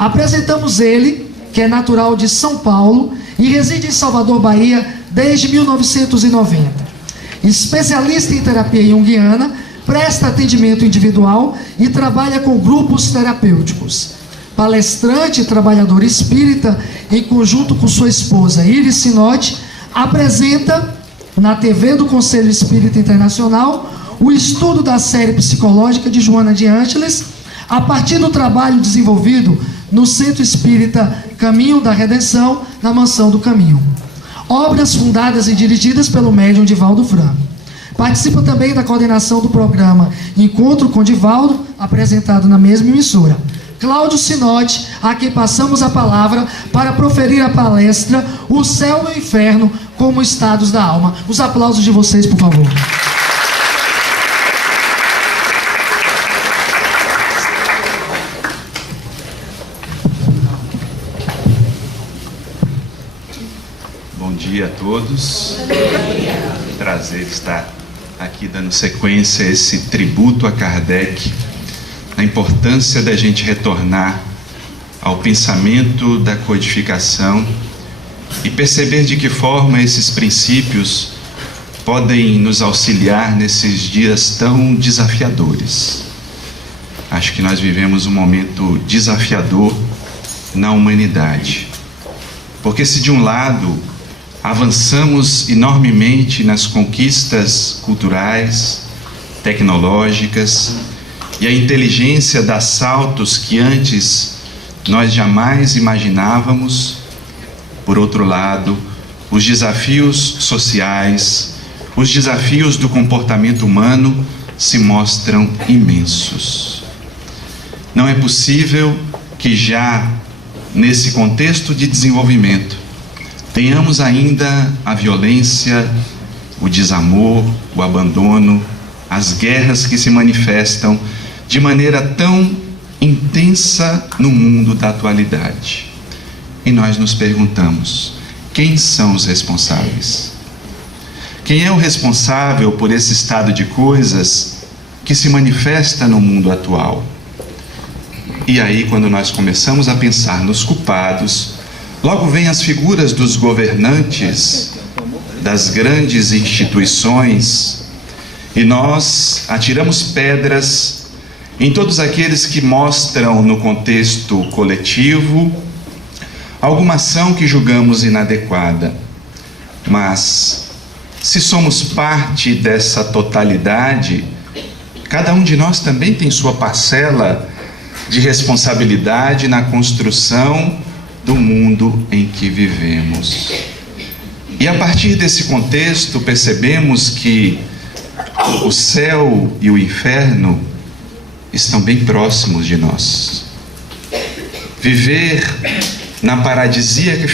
Apresentamos ele, que é natural de São Paulo e reside em Salvador, Bahia, desde 1990. Especialista em terapia junguiana, presta atendimento individual e trabalha com grupos terapêuticos. Palestrante e trabalhador espírita, em conjunto com sua esposa Iris Sinotti, apresenta na TV do Conselho Espírita Internacional o estudo da série psicológica de Joana de Ângeles, a partir do trabalho desenvolvido no Centro Espírita Caminho da Redenção, na Mansão do Caminho. Obras fundadas e dirigidas pelo médium Divaldo Franco. Participa também da coordenação do programa Encontro com Divaldo, apresentado na mesma emissora. Cláudio Sinotti, a quem passamos a palavra para proferir a palestra O Céu e o Inferno como Estados da Alma. Os aplausos de vocês, por favor. Bom dia a todos. Prazer estar aqui dando sequência a esse tributo a Kardec, a importância da gente retornar ao pensamento da codificação e perceber de que forma esses princípios podem nos auxiliar nesses dias tão desafiadores. Acho que nós vivemos um momento desafiador na humanidade, porque se de um lado avançamos enormemente nas conquistas culturais, tecnológicas, e a inteligência dá saltos que antes nós jamais imaginávamos. Por outro lado, os desafios sociais, os desafios do comportamento humano se mostram imensos. Não é possível que já nesse contexto de desenvolvimento tenhamos ainda a violência, o desamor, o abandono, as guerras que se manifestam de maneira tão intensa no mundo da atualidade. E nós nos perguntamos: quem são os responsáveis? Quem é o responsável por esse estado de coisas que se manifesta no mundo atual? E aí, quando nós começamos a pensar nos culpados, logo vêm as figuras dos governantes, das grandes instituições, e nós atiramos pedras em todos aqueles que mostram no contexto coletivo alguma ação que julgamos inadequada. Mas, se somos parte dessa totalidade, cada um de nós também tem sua parcela de responsabilidade na construção do mundo em que vivemos. E a partir desse contexto percebemos que o céu e o inferno estão bem próximos de nós. Viver na paradisíaca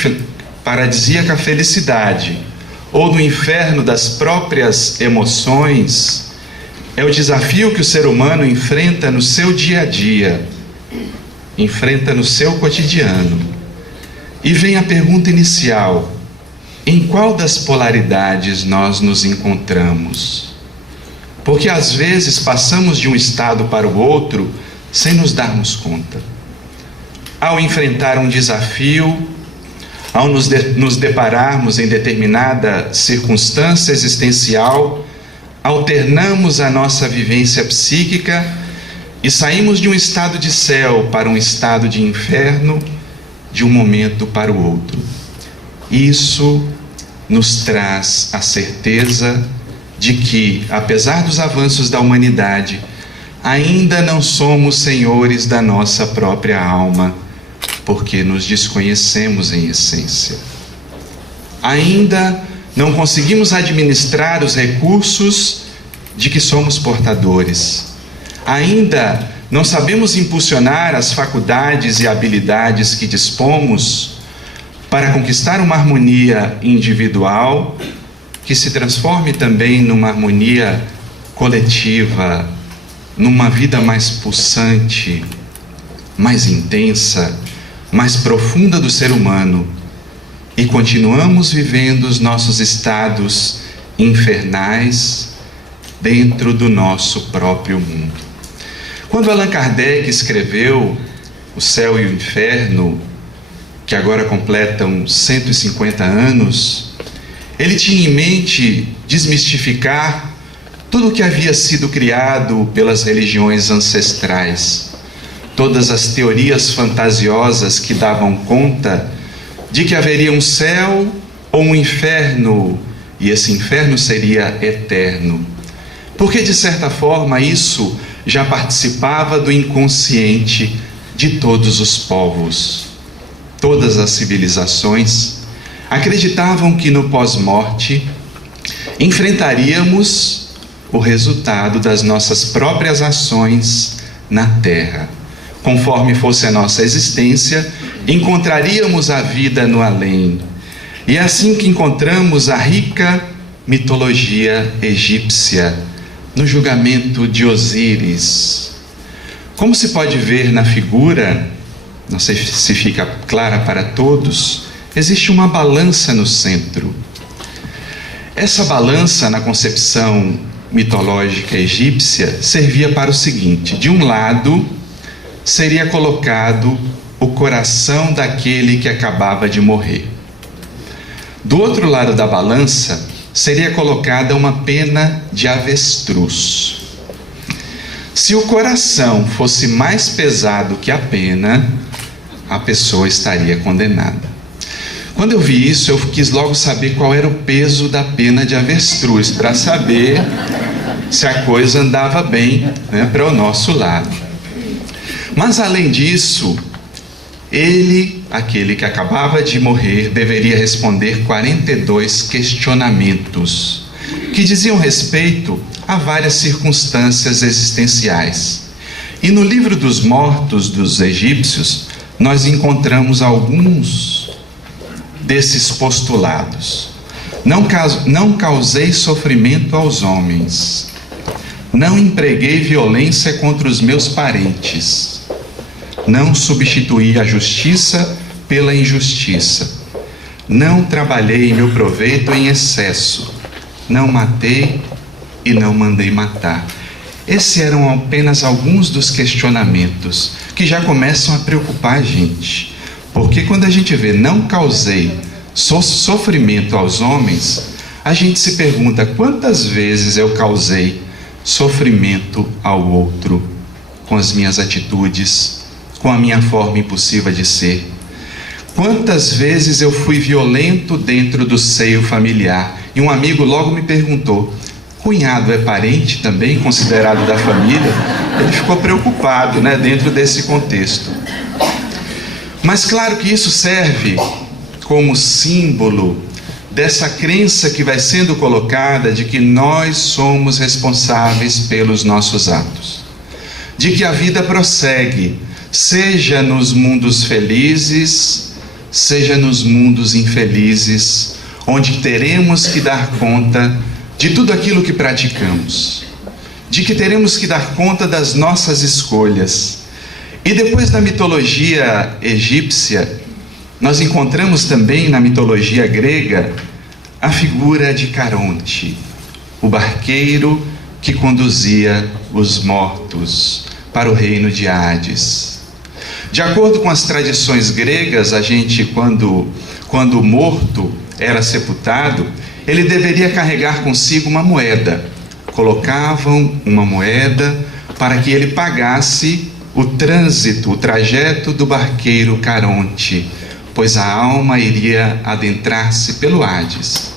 felicidade ou no inferno das próprias emoções é o desafio que o ser humano enfrenta no seu dia a dia, enfrenta no seu cotidiano. E vem a pergunta inicial: em qual das polaridades nós nos encontramos? Porque às vezes passamos de um estado para o outro sem nos darmos conta. Ao enfrentar um desafio, ao nos depararmos em determinada circunstância existencial, alternamos a nossa vivência psíquica e saímos de um estado de céu para um estado de inferno, de um momento para o outro. Isso nos traz a certeza de que, apesar dos avanços da humanidade, ainda não somos senhores da nossa própria alma, porque nos desconhecemos em essência. Ainda não conseguimos administrar os recursos de que somos portadores. Ainda não sabemos impulsionar as faculdades e habilidades que dispomos para conquistar uma harmonia individual que se transforme também numa harmonia coletiva, numa vida mais pulsante, mais intensa, mais profunda do ser humano, e continuamos vivendo os nossos estados infernais dentro do nosso próprio mundo. Quando Allan Kardec escreveu o céu e o inferno, que agora completam 150 anos, ele tinha em mente desmistificar tudo o que havia sido criado pelas religiões ancestrais, todas as teorias fantasiosas que davam conta de que haveria um céu ou um inferno, e esse inferno seria eterno. Porque, de certa forma, isso já participava do inconsciente de todos os povos. Todas as civilizações acreditavam que no pós-morte enfrentaríamos o resultado das nossas próprias ações na Terra. Conforme fosse a nossa existência, encontraríamos a vida no além. E é assim que encontramos a rica mitologia egípcia, no julgamento de Osíris. Como se pode ver na figura, não sei se fica clara para todos, existe uma balança no centro. Essa balança, na concepção mitológica egípcia, servia para o seguinte: de um lado seria colocado o coração daquele que acabava de morrer. Do outro lado da balança seria colocada uma pena de avestruz. Se o coração fosse mais pesado que a pena, a pessoa estaria condenada. Quando eu vi isso, eu quis logo saber qual era o peso da pena de avestruz, para saber se a coisa andava bem, né, para o nosso lado. Mas além disso, ele, aquele que acabava de morrer, deveria responder 42 questionamentos que diziam respeito a várias circunstâncias existenciais. E no livro dos mortos dos egípcios, nós encontramos alguns desses postulados. Não causei sofrimento aos homens. Não empreguei violência contra os meus parentes. Não substituí a justiça pela injustiça. Não trabalhei em meu proveito em excesso. Não matei e não mandei matar. Esses eram apenas alguns dos questionamentos que já começam a preocupar a gente. Porque quando a gente vê não causei sofrimento aos homens, a gente se pergunta quantas vezes eu causei sofrimento ao outro com as minhas atitudes, com a minha forma impulsiva de ser. Quantas vezes eu fui violento dentro do seio familiar? E um amigo logo me perguntou: cunhado é parente também, considerado da família? Ele ficou preocupado, né, dentro desse contexto. Mas claro que isso serve como símbolo dessa crença que vai sendo colocada de que nós somos responsáveis pelos nossos atos, de que a vida prossegue, seja nos mundos felizes, seja nos mundos infelizes, onde teremos que dar conta de tudo aquilo que praticamos, de que teremos que dar conta das nossas escolhas. E depois da mitologia egípcia, nós encontramos também na mitologia grega a figura de Caronte, o barqueiro que conduzia os mortos para o reino de Hades. De acordo com as tradições gregas, a gente, quando o morto era sepultado, ele deveria carregar consigo uma moeda. Colocavam uma moeda para que ele pagasse o trânsito, o trajeto do barqueiro Caronte, pois a alma iria adentrar-se pelo Hades.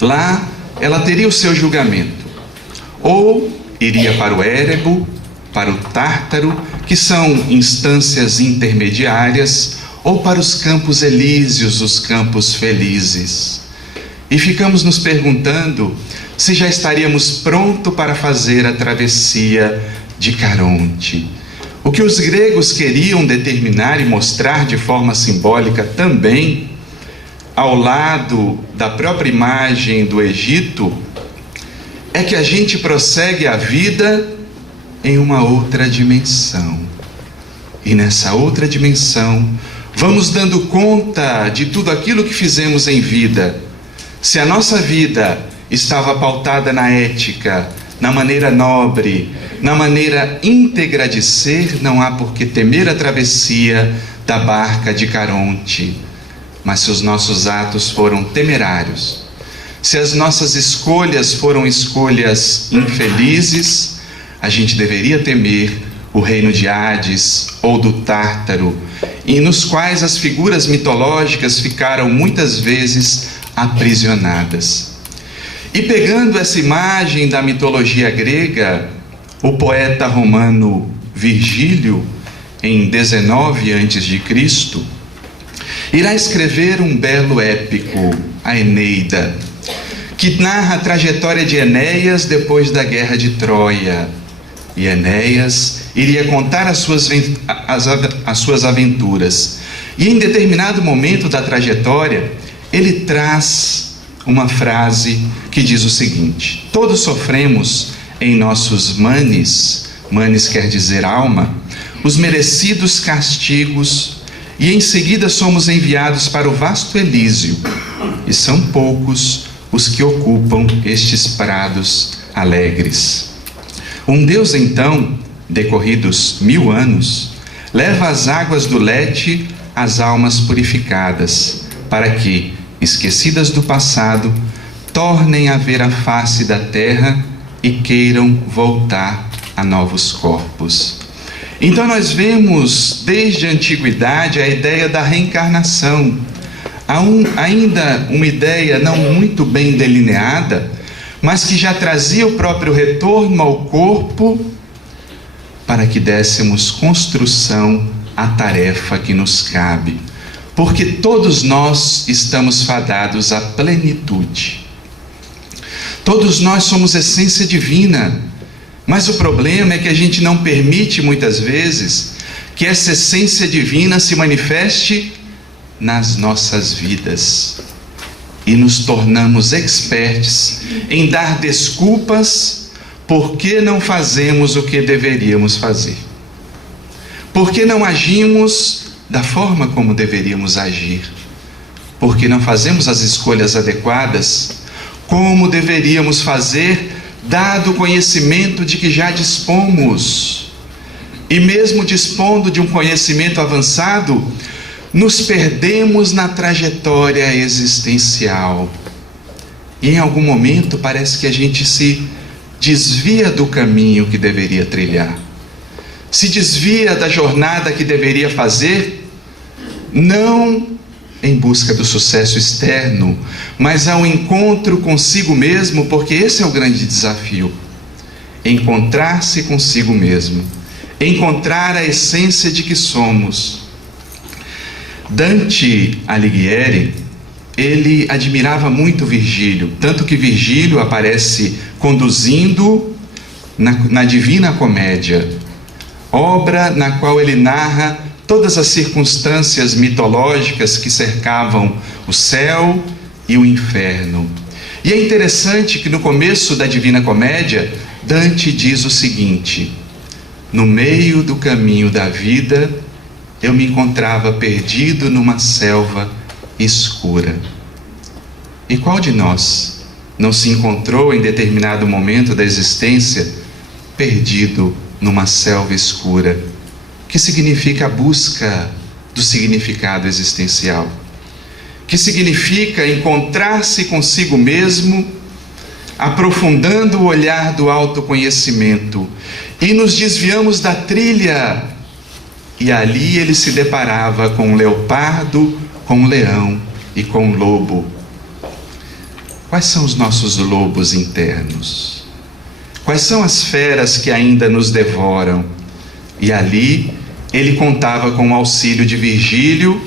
Lá ela teria o seu julgamento, ou iria para o Érebo, para o Tártaro, que são instâncias intermediárias, ou para os campos elíseos, os campos felizes. E ficamos nos perguntando se já estaríamos prontos para fazer a travessia de Caronte. O que os gregos queriam determinar e mostrar de forma simbólica também, ao lado da própria imagem do Egito, é que a gente prossegue a vida em uma outra dimensão. E nessa outra dimensão, vamos dando conta de tudo aquilo que fizemos em vida. Se a nossa vida estava pautada na ética, na maneira nobre, na maneira íntegra de ser, não há por que temer a travessia da barca de Caronte. Mas se os nossos atos foram temerários, se as nossas escolhas foram escolhas infelizes, a gente deveria temer o reino de Hades ou do Tártaro, e nos quais as figuras mitológicas ficaram muitas vezes aprisionadas. E pegando essa imagem da mitologia grega, o poeta romano Virgílio, em 19 a.C., irá escrever um belo épico, a Eneida, que narra a trajetória de Enéas depois da guerra de Troia. E Enéas iria contar as suas aventuras. E em determinado momento da trajetória, ele traz uma frase que diz o seguinte: todos sofremos em nossos manes, manes quer dizer alma, os merecidos castigos, e em seguida somos enviados para o vasto Elísio, e são poucos os que ocupam estes prados alegres. Um Deus, então, decorridos 1000 anos, leva às águas do Lete as almas purificadas, para que, esquecidas do passado, tornem a ver a face da terra e queiram voltar a novos corpos. Então nós vemos desde a antiguidade a ideia da reencarnação. Há ainda uma ideia não muito bem delineada, mas que já trazia o próprio retorno ao corpo para que dessemos construção à tarefa que nos cabe. Porque todos nós estamos fadados à plenitude. Todos nós somos essência divina, mas o problema é que a gente não permite muitas vezes que essa essência divina se manifeste nas nossas vidas. E nos tornamos experts em dar desculpas porque não fazemos o que deveríamos fazer. Porque não agimos da forma como deveríamos agir. Porque não fazemos as escolhas adequadas como deveríamos fazer, dado o conhecimento de que já dispomos. E mesmo dispondo de um conhecimento avançado, nos perdemos na trajetória existencial. E em algum momento parece que a gente se desvia do caminho que deveria trilhar. Se desvia da jornada que deveria fazer, não em busca do sucesso externo, mas ao encontro consigo mesmo, porque esse é o grande desafio. Encontrar-se consigo mesmo. Encontrar a essência de que somos. Dante Alighieri, ele admirava muito Virgílio, tanto que Virgílio aparece conduzindo na Divina Comédia, obra na qual ele narra todas as circunstâncias mitológicas que cercavam o céu e o inferno. E é interessante que no começo da Divina Comédia, Dante diz o seguinte: no meio do caminho da vida, eu me encontrava perdido numa selva escura. E qual de nós não se encontrou em determinado momento da existência perdido numa selva escura? Que significa a busca do significado existencial, que significa encontrar-se consigo mesmo, aprofundando o olhar do autoconhecimento, e nos desviamos da trilha, e ali ele se deparava com um leopardo, com um leão e com um lobo. Quais são os nossos lobos internos? Quais são as feras que ainda nos devoram? E ali ele contava com o auxílio de Virgílio,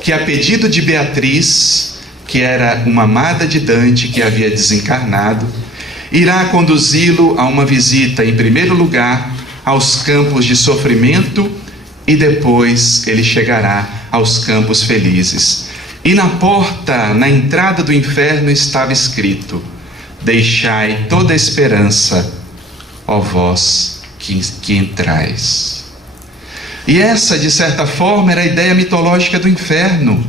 que a pedido de Beatriz, que era uma amada de Dante que havia desencarnado, irá conduzi-lo a uma visita, em primeiro lugar, aos campos de sofrimento, e depois ele chegará aos campos felizes. E na porta, na entrada do inferno, estava escrito: deixai toda a esperança, ó vós que entrais. E essa, de certa forma, era a ideia mitológica do inferno,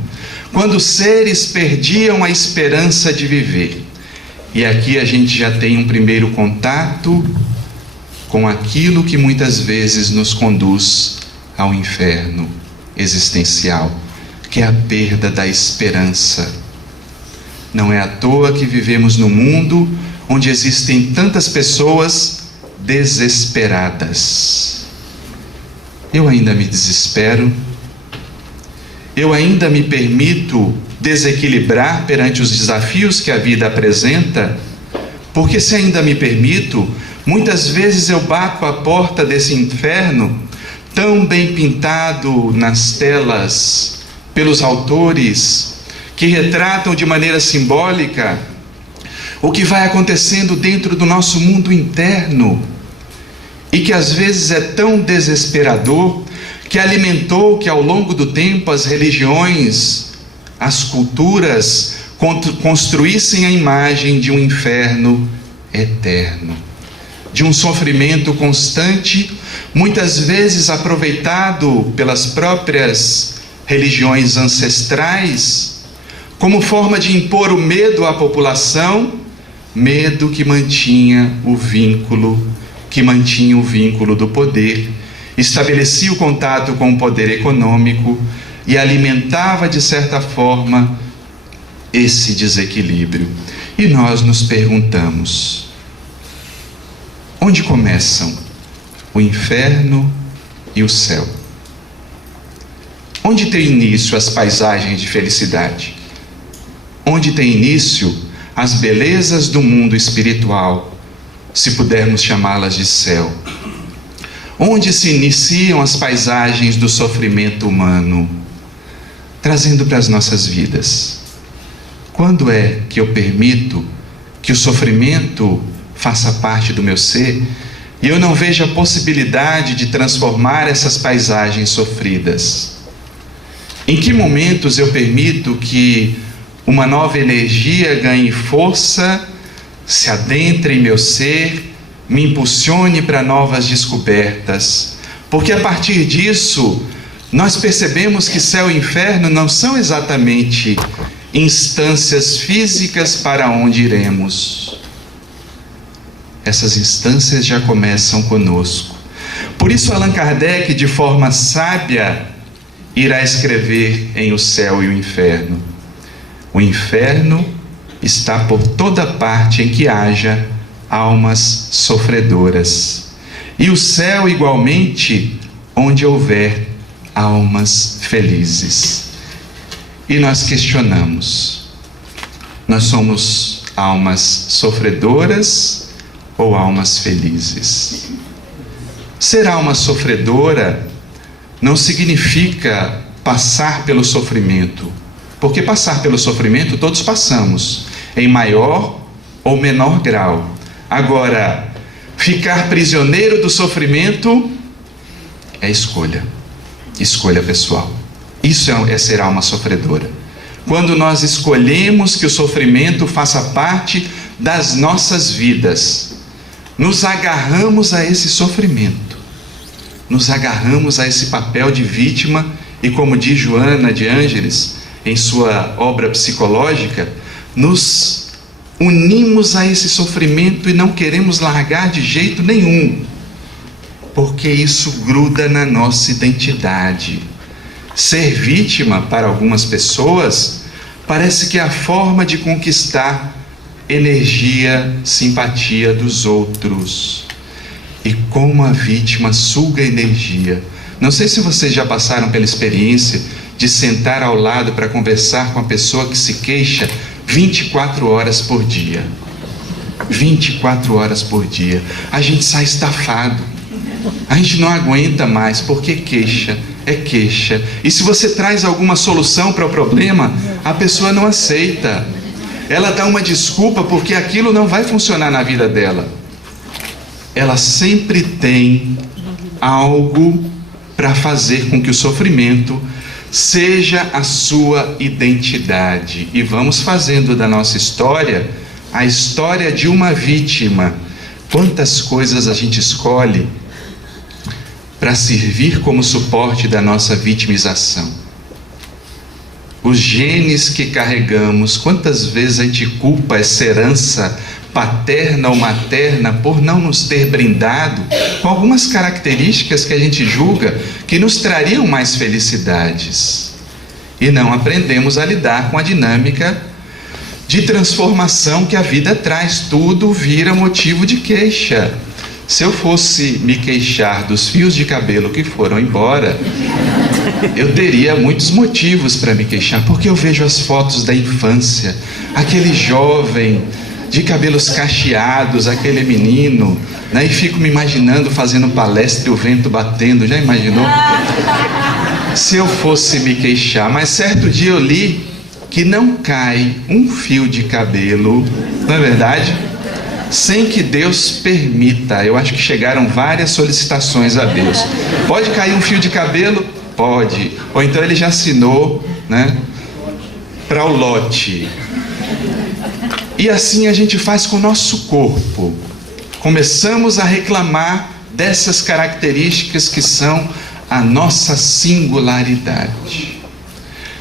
quando os seres perdiam a esperança de viver. E aqui a gente já tem um primeiro contato com aquilo que muitas vezes nos conduz ao inferno existencial, que é a perda da esperança. Não é à toa que vivemos num mundo onde existem tantas pessoas desesperadas. Eu ainda me desespero, eu ainda me permito desequilibrar perante os desafios que a vida apresenta, porque se ainda me permito, muitas vezes eu bato a porta desse inferno, tão bem pintado nas telas pelos autores, que retratam de maneira simbólica o que vai acontecendo dentro do nosso mundo interno, e que às vezes é tão desesperador, que alimentou que ao longo do tempo as religiões, as culturas construíssem a imagem de um inferno eterno, de um sofrimento constante, muitas vezes aproveitado pelas próprias religiões ancestrais como forma de impor o medo à população, medo que mantinha o vínculo do poder, estabelecia o contato com o poder econômico e alimentava de certa forma esse desequilíbrio. E nós nos perguntamos: onde começam o inferno e o céu? Onde tem início as paisagens de felicidade? Onde tem início as belezas do mundo espiritual, se pudermos chamá-las de céu? Onde se iniciam as paisagens do sofrimento humano, trazendo para as nossas vidas? Quando é que eu permito que o sofrimento faça parte do meu ser e eu não vejo a possibilidade de transformar essas paisagens sofridas? Em que momentos eu permito que uma nova energia ganhe força, se adentre em meu ser, me impulsione para novas descobertas? Porque a partir disso, nós percebemos que céu e inferno não são exatamente instâncias físicas para onde iremos. Essas instâncias já começam conosco. Por isso Allan Kardec, de forma sábia, irá escrever em O Céu e o Inferno: o inferno está por toda parte em que haja almas sofredoras, e o céu igualmente onde houver almas felizes. E nós questionamos: nós somos almas sofredoras ou almas felizes? Ser alma sofredora não significa passar pelo sofrimento, porque passar pelo sofrimento todos passamos, em maior ou menor grau. Agora, ficar prisioneiro do sofrimento é escolha pessoal. Isso é ser alma sofredora. Quando nós escolhemos que o sofrimento faça parte das nossas vidas, nos agarramos a esse sofrimento, nos agarramos a esse papel de vítima, e como diz Joana de Ângeles em sua obra psicológica, nos unimos a esse sofrimento e não queremos largar de jeito nenhum, porque isso gruda na nossa identidade. Ser vítima, para algumas pessoas, parece que é a forma de conquistar energia, simpatia dos outros. E como a vítima suga energia. Não sei se vocês já passaram pela experiência de sentar ao lado para conversar com a pessoa que se queixa 24 horas por dia. 24 horas por dia. A gente sai estafado. A gente não aguenta mais, porque queixa é queixa. E se você traz alguma solução para o problema, a pessoa não aceita. Ela dá uma desculpa porque aquilo não vai funcionar na vida dela. Ela sempre tem algo para fazer com que o sofrimento seja a sua identidade. E vamos fazendo da nossa história a história de uma vítima. Quantas coisas a gente escolhe para servir como suporte da nossa vitimização. os genes que carregamos. Quantas vezes a gente culpa essa herança paterna ou materna por não nos ter brindado com algumas características que a gente julga que nos trariam mais felicidades. E não aprendemos a lidar com a dinâmica de transformação que a vida traz. Tudo vira motivo de queixa. Se eu fosse me queixar dos fios de cabelo que foram embora, eu teria muitos motivos para me queixar, porque eu vejo as fotos da infância, aquele jovem de cabelos cacheados, aquele menino, né? E fico me imaginando fazendo palestra e o vento batendo. Já imaginou? Se eu fosse me queixar. Mas certo dia eu li que não cai um fio de cabelo, não é verdade? Sem que Deus permita. Eu acho que chegaram várias solicitações a Deus. Pode cair um fio de cabelo? Pode. Ou então ele já assinou, né, para o lote. E assim a gente faz com o nosso corpo. Começamos a reclamar dessas características que são a nossa singularidade.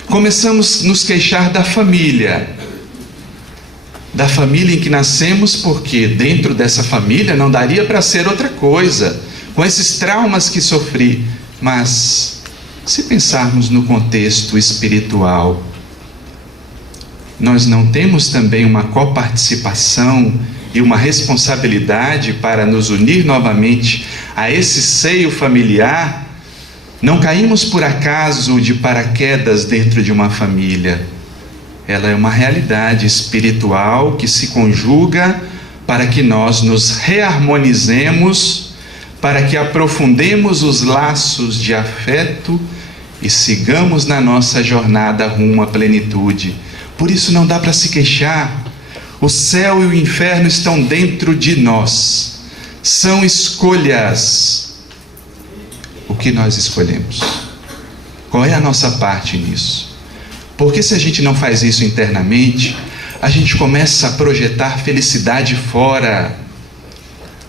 Começamos a nos queixar da família em que nascemos, porque dentro dessa família não daria para ser outra coisa, com esses traumas que sofri. Mas se pensarmos no contexto espiritual, nós não temos também uma coparticipação e uma responsabilidade para nos unir novamente a esse seio familiar? Não caímos por acaso de paraquedas dentro de uma família. Ela é uma realidade espiritual que se conjuga para que nós nos reharmonizemos, para que aprofundemos os laços de afeto e sigamos na nossa jornada rumo à plenitude. Por isso não dá para se queixar. O céu e o inferno estão dentro de nós. São escolhas. O que nós escolhemos? Qual é a nossa parte nisso? Porque se a gente não faz isso internamente, a gente começa a projetar felicidade fora,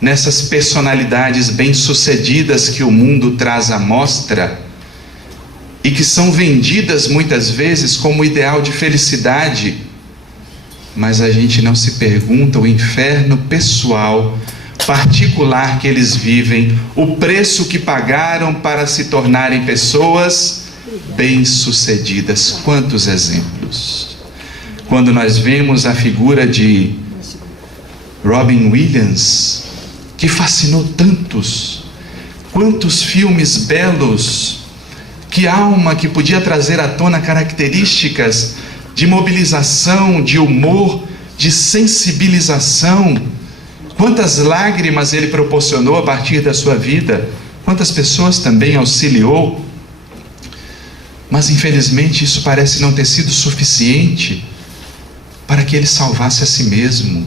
nessas personalidades bem-sucedidas que o mundo traz à mostra e que são vendidas muitas vezes como ideal de felicidade. Mas a gente não se pergunta o inferno pessoal, particular que eles vivem, o preço que pagaram para se tornarem pessoas bem-sucedidas. Quantos exemplos! Quando nós vemos a figura de Robin Williams, que fascinou tantos, quantos filmes belos, que alma que podia trazer à tona características de mobilização, de humor, de sensibilização. Quantas lágrimas ele proporcionou a partir da sua vida, quantas pessoas também auxiliou. Mas infelizmente isso parece não ter sido suficiente para que ele salvasse a si mesmo,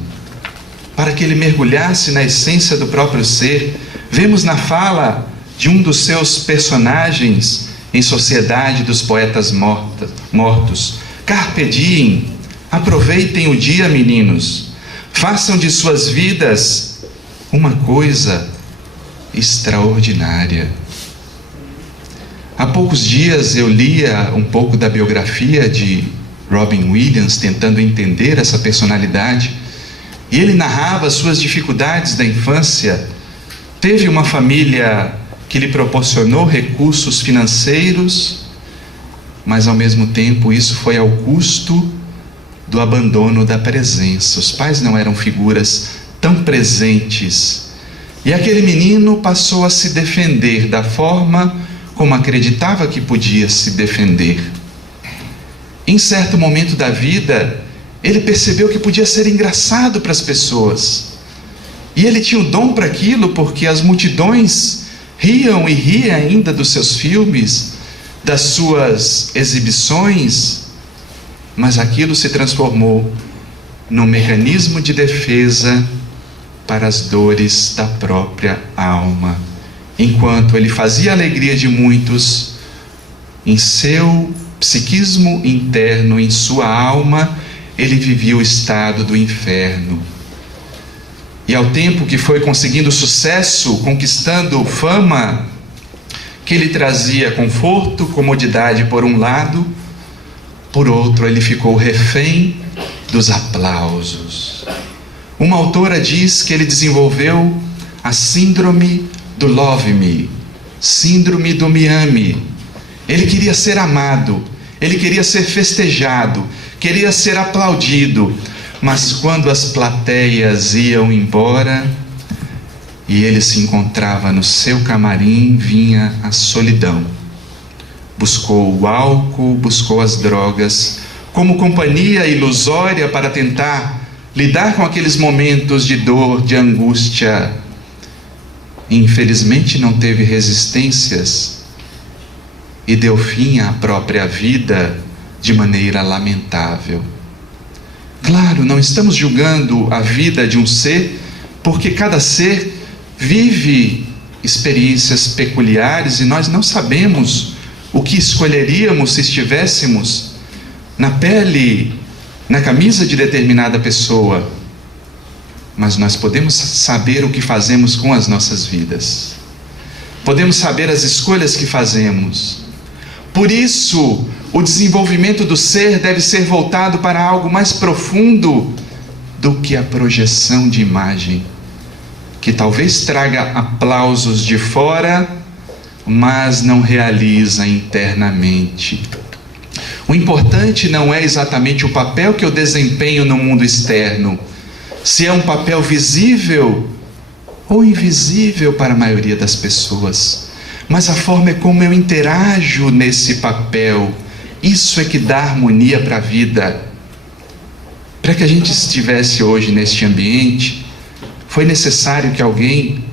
para que ele mergulhasse na essência do próprio ser. Vemos na fala de um dos seus personagens em Sociedade dos Poetas Mortos: Carpe diem, aproveitem o dia, meninos, façam de suas vidas uma coisa extraordinária. Há poucos dias eu lia um pouco da biografia de Robin Williams, tentando entender essa personalidade, e ele narrava suas dificuldades da infância. Teve uma família que lhe proporcionou recursos financeiros, mas ao mesmo tempo isso foi ao custo do abandono da presença. Os pais não eram figuras tão presentes, e aquele menino passou a se defender da forma como acreditava que podia se defender. Em certo momento da vida, ele percebeu que podia ser engraçado para as pessoas, e ele tinha o dom para aquilo, porque as multidões riam e riam ainda dos seus filmes, das suas exibições, mas aquilo se transformou num mecanismo de defesa para as dores da própria alma. Enquanto ele fazia a alegria de muitos, em seu psiquismo interno, em sua alma, ele vivia o estado do inferno. E ao tempo que foi conseguindo sucesso, conquistando fama, que lhe trazia conforto, comodidade por um lado, Por outro, ele ficou refém dos aplausos. Uma autora diz que ele desenvolveu a síndrome do love me, síndrome do me ame. Ele queria ser amado, ele queria ser festejado, queria ser aplaudido, mas quando as plateias iam embora e ele se encontrava no seu camarim, vinha a solidão. Buscou o álcool, buscou as drogas, como companhia ilusória para tentar lidar com aqueles momentos de dor, de angústia. Infelizmente não teve resistências e deu fim à própria vida de maneira lamentável. Claro, não estamos julgando a vida de um ser, porque cada ser vive experiências peculiares e nós não sabemos o que escolheríamos se estivéssemos na pele, na camisa de determinada pessoa. Mas nós podemos saber o que fazemos com as nossas vidas. Podemos saber as escolhas que fazemos. Por isso, o desenvolvimento do ser deve ser voltado para algo mais profundo do que a projeção de imagem, que talvez traga aplausos de fora, mas não realiza internamente. O importante não é exatamente o papel que eu desempenho no mundo externo, se é um papel visível ou invisível para a maioria das pessoas, mas a forma é como eu interajo nesse papel. Isso é que dá harmonia para a vida. Para que a gente estivesse hoje neste ambiente, foi necessário que alguém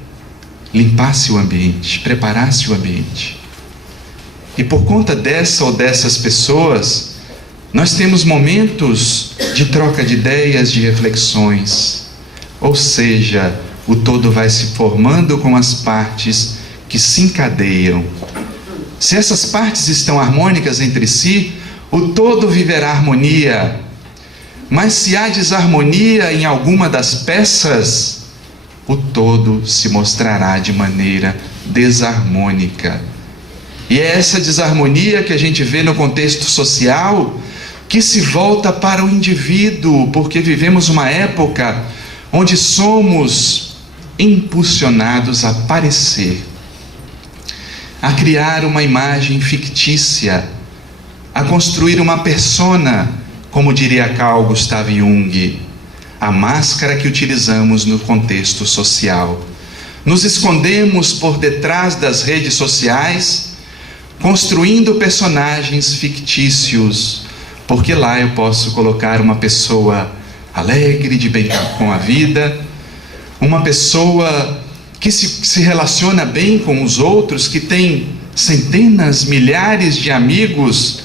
limpasse o ambiente, preparasse o ambiente. E por conta dessa ou dessas pessoas, nós temos momentos de troca de ideias, de reflexões. Ou seja, o todo vai se formando com as partes que se encadeiam. Se essas partes estão harmônicas entre si, o todo viverá harmonia. Mas se há desarmonia em alguma das peças, o todo se mostrará de maneira desarmônica. E é essa desarmonia que a gente vê no contexto social, que se volta para o indivíduo, porque vivemos uma época onde somos impulsionados a parecer, a criar uma imagem fictícia, a construir uma persona, como diria Carl Gustav Jung, a máscara que utilizamos no contexto social. Nos escondemos por detrás das redes sociais, construindo personagens fictícios, porque lá eu posso colocar uma pessoa alegre, de bem com a vida, uma pessoa que se relaciona bem com os outros, que tem centenas, milhares de amigos,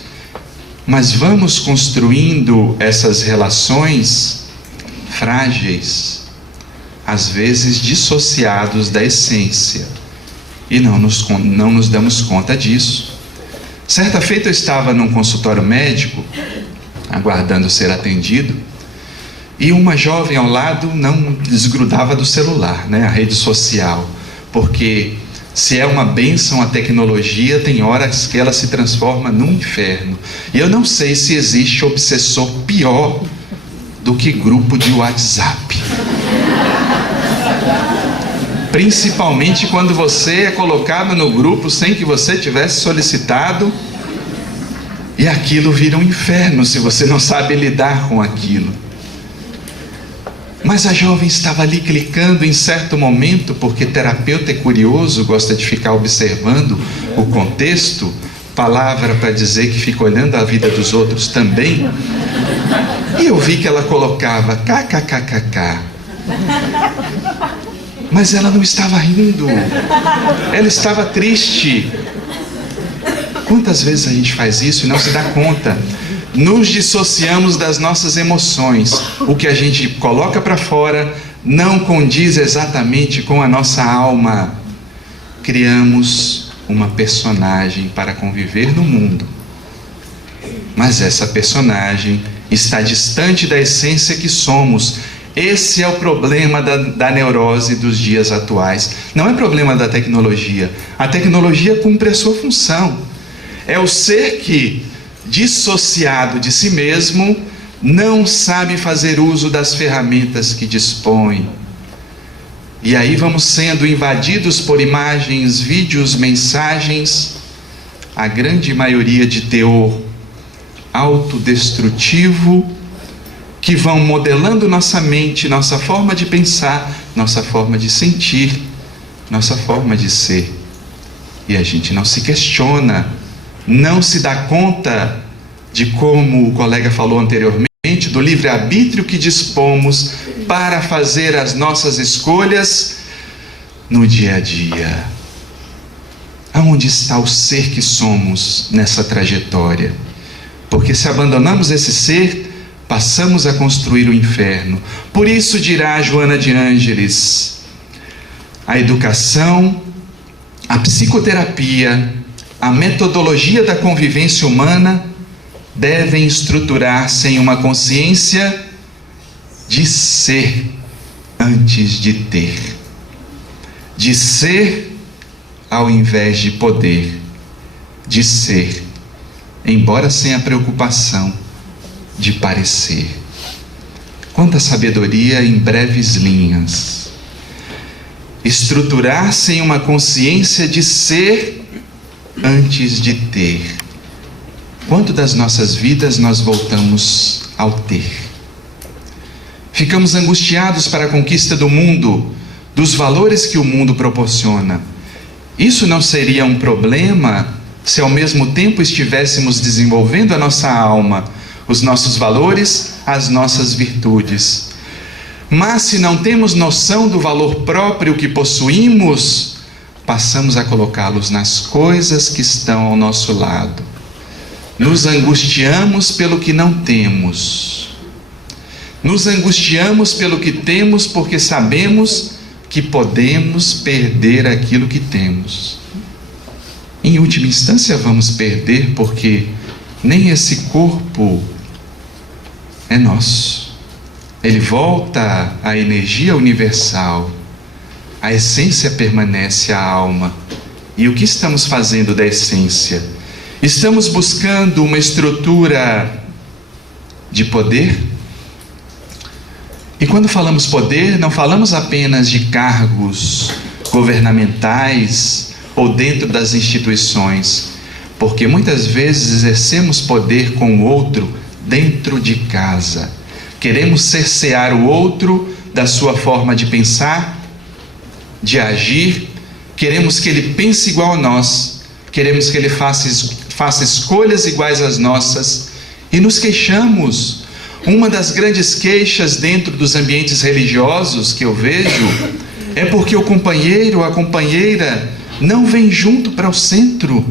mas vamos construindo essas relações frágeis, às vezes dissociados da essência, e não nos damos conta disso. Certa feita eu estava num consultório médico, aguardando ser atendido, e uma jovem ao lado não desgrudava do celular, a rede social, porque se é uma bênção a tecnologia, tem horas que ela se transforma num inferno. E eu não sei se existe obsessor pior do que grupo de WhatsApp. Principalmente quando você é colocado no grupo sem que você tivesse solicitado, e aquilo vira um inferno se você não sabe lidar com aquilo. Mas a jovem estava ali clicando em certo momento, porque terapeuta é curioso, gosta de ficar observando o contexto, palavra para dizer que fica olhando a vida dos outros também. E eu vi que ela colocava kkkk. Mas ela não estava rindo, ela estava triste. Quantas vezes a gente faz isso e não se dá conta? Nos dissociamos das nossas emoções. O que a gente coloca para fora não condiz exatamente com a nossa alma. Criamos uma personagem para conviver no mundo, mas essa personagem está distante da essência que somos. Esse é o problema da neurose dos dias atuais. Não é problema da tecnologia. A tecnologia cumpre a sua função. É o ser que dissociado de si mesmo, não sabe fazer uso das ferramentas que dispõe. E aí vamos sendo invadidos por imagens, vídeos, mensagens, a grande maioria de teor autodestrutivo, que vão modelando nossa mente, nossa forma de pensar, nossa forma de sentir, nossa forma de ser. E a gente não se questiona, não se dá conta de, como o colega falou anteriormente, do livre-arbítrio que dispomos para fazer as nossas escolhas no dia a dia. Aonde está o ser que somos nessa trajetória? Porque se abandonamos esse ser, passamos a construir o inferno. Por isso dirá Joana de Ângeles: a educação, a psicoterapia, a metodologia da convivência humana devem estruturar-se em uma consciência de ser antes de ter. De ser ao invés de poder. De ser, embora sem a preocupação de parecer. Quanta sabedoria em breves linhas. Estruturar-se em uma consciência de ser antes de ter. Quanto das nossas vidas nós voltamos ao ter? Ficamos angustiados para a conquista do mundo, dos valores que o mundo proporciona. Isso não seria um problema se ao mesmo tempo estivéssemos desenvolvendo a nossa alma, os nossos valores, as nossas virtudes. Mas se não temos noção do valor próprio que possuímos, passamos a colocá-los nas coisas que estão ao nosso lado. Nos angustiamos pelo que não temos. Nos angustiamos pelo que temos porque sabemos que podemos perder aquilo que temos. Em última instância, vamos perder porque nem esse corpo é nosso. Ele volta à energia universal. A essência permanece, a alma. E o que estamos fazendo da essência? Estamos buscando uma estrutura de poder? E quando falamos poder, não falamos apenas de cargos governamentais ou dentro das instituições, porque muitas vezes exercemos poder com o outro dentro de casa. Queremos cercear o outro da sua forma de pensar, de agir. Queremos que ele pense igual a nós. Queremos que ele faça escolhas iguais às nossas. E nos queixamos. Uma das grandes queixas dentro dos ambientes religiosos que eu vejo é porque o companheiro ou a companheira não vem junto para o centro.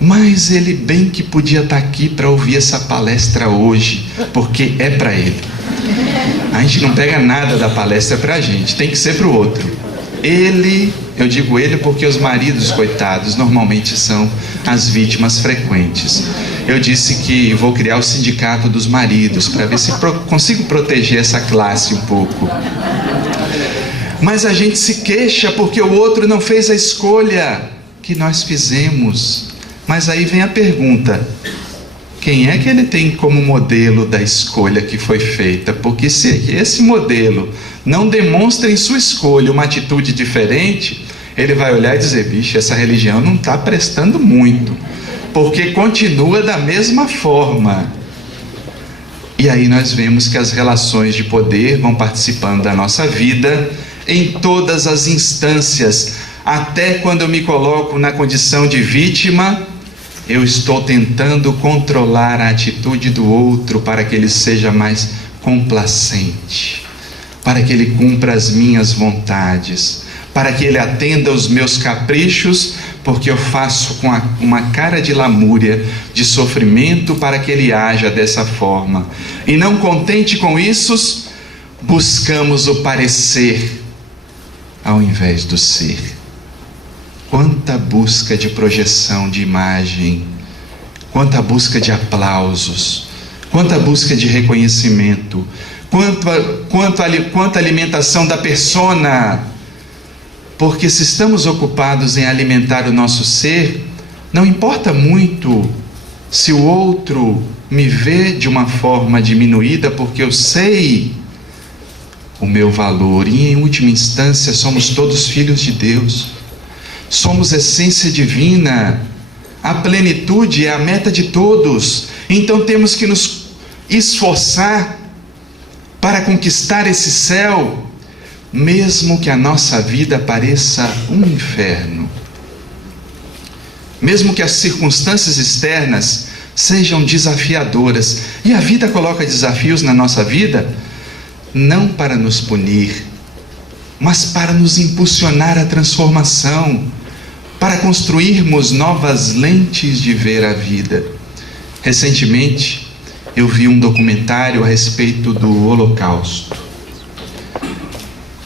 Mas ele bem que podia estar aqui para ouvir essa palestra hoje, porque é para ele. A gente não pega nada da palestra para a gente, tem que ser para o outro. Ele, eu digo ele porque os maridos, coitados, normalmente são as vítimas frequentes. Eu disse que vou criar o sindicato dos maridos para ver se consigo proteger essa classe um pouco. Mas a gente se queixa porque o outro não fez a escolha que nós fizemos. Mas aí vem a pergunta: quem é que ele tem como modelo da escolha que foi feita? Porque se esse modelo não demonstra em sua escolha uma atitude diferente, ele vai olhar e dizer: bicho, essa religião não está prestando muito, porque continua da mesma forma. E aí nós vemos que as relações de poder vão participando da nossa vida em todas as instâncias. Até quando eu me coloco na condição de vítima, eu estou tentando controlar a atitude do outro para que ele seja mais complacente, para que ele cumpra as minhas vontades, para que ele atenda aos meus caprichos, porque eu faço com uma cara de lamúria, de sofrimento, para que ele haja dessa forma. E não contente com isso, buscamos o parecer ao invés do ser. Quanta busca de projeção de imagem, quanta busca de aplausos, quanta busca de reconhecimento, quanta alimentação da persona. Porque se estamos ocupados em alimentar o nosso ser, não importa muito se o outro me vê de uma forma diminuída, porque eu sei o meu valor, e em última instância somos todos filhos de Deus, somos essência divina, a plenitude é a meta de todos, então temos que nos esforçar para conquistar esse céu, mesmo que a nossa vida pareça um inferno, mesmo que as circunstâncias externas sejam desafiadoras, e a vida coloca desafios na nossa vida, não para nos punir, mas para nos impulsionar à transformação, para construirmos novas lentes de ver a vida. Recentemente, eu vi um documentário a respeito do Holocausto.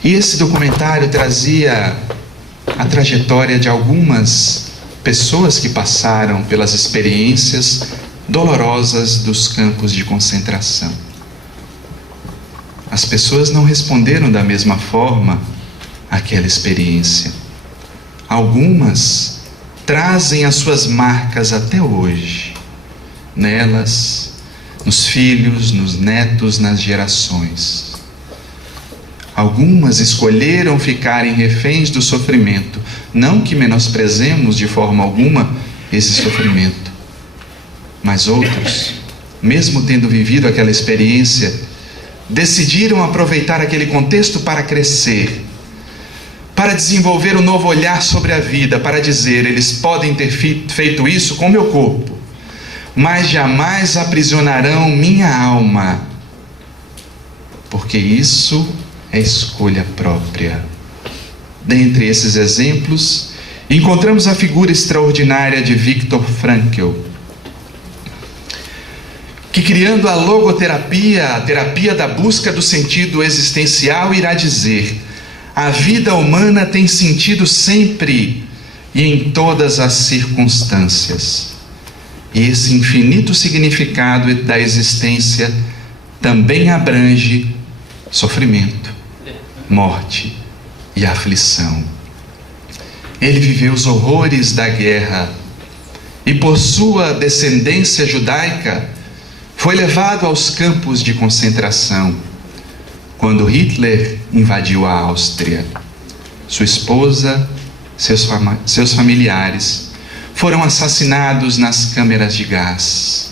E esse documentário trazia a trajetória de algumas pessoas que passaram pelas experiências dolorosas dos campos de concentração. As pessoas não responderam da mesma forma àquela experiência. Algumas trazem as suas marcas até hoje, nelas, nos filhos, nos netos, nas gerações. Algumas escolheram ficarem reféns do sofrimento, não que menosprezemos de forma alguma esse sofrimento, mas outros, mesmo tendo vivido aquela experiência, decidiram aproveitar aquele contexto para crescer, para desenvolver um novo olhar sobre a vida, para dizer: eles podem ter feito isso com meu corpo, mas jamais aprisionarão minha alma, porque isso é escolha própria. Dentre esses exemplos, encontramos a figura extraordinária de Viktor Frankl, que, criando a logoterapia, a terapia da busca do sentido existencial, irá dizer: a vida humana tem sentido sempre e em todas as circunstâncias. E esse infinito significado da existência também abrange sofrimento, morte e aflição. Ele viveu os horrores da guerra e, por sua descendência judaica, foi levado aos campos de concentração. Quando Hitler invadiu a Áustria, sua esposa, seus familiares foram assassinados nas câmeras de gás.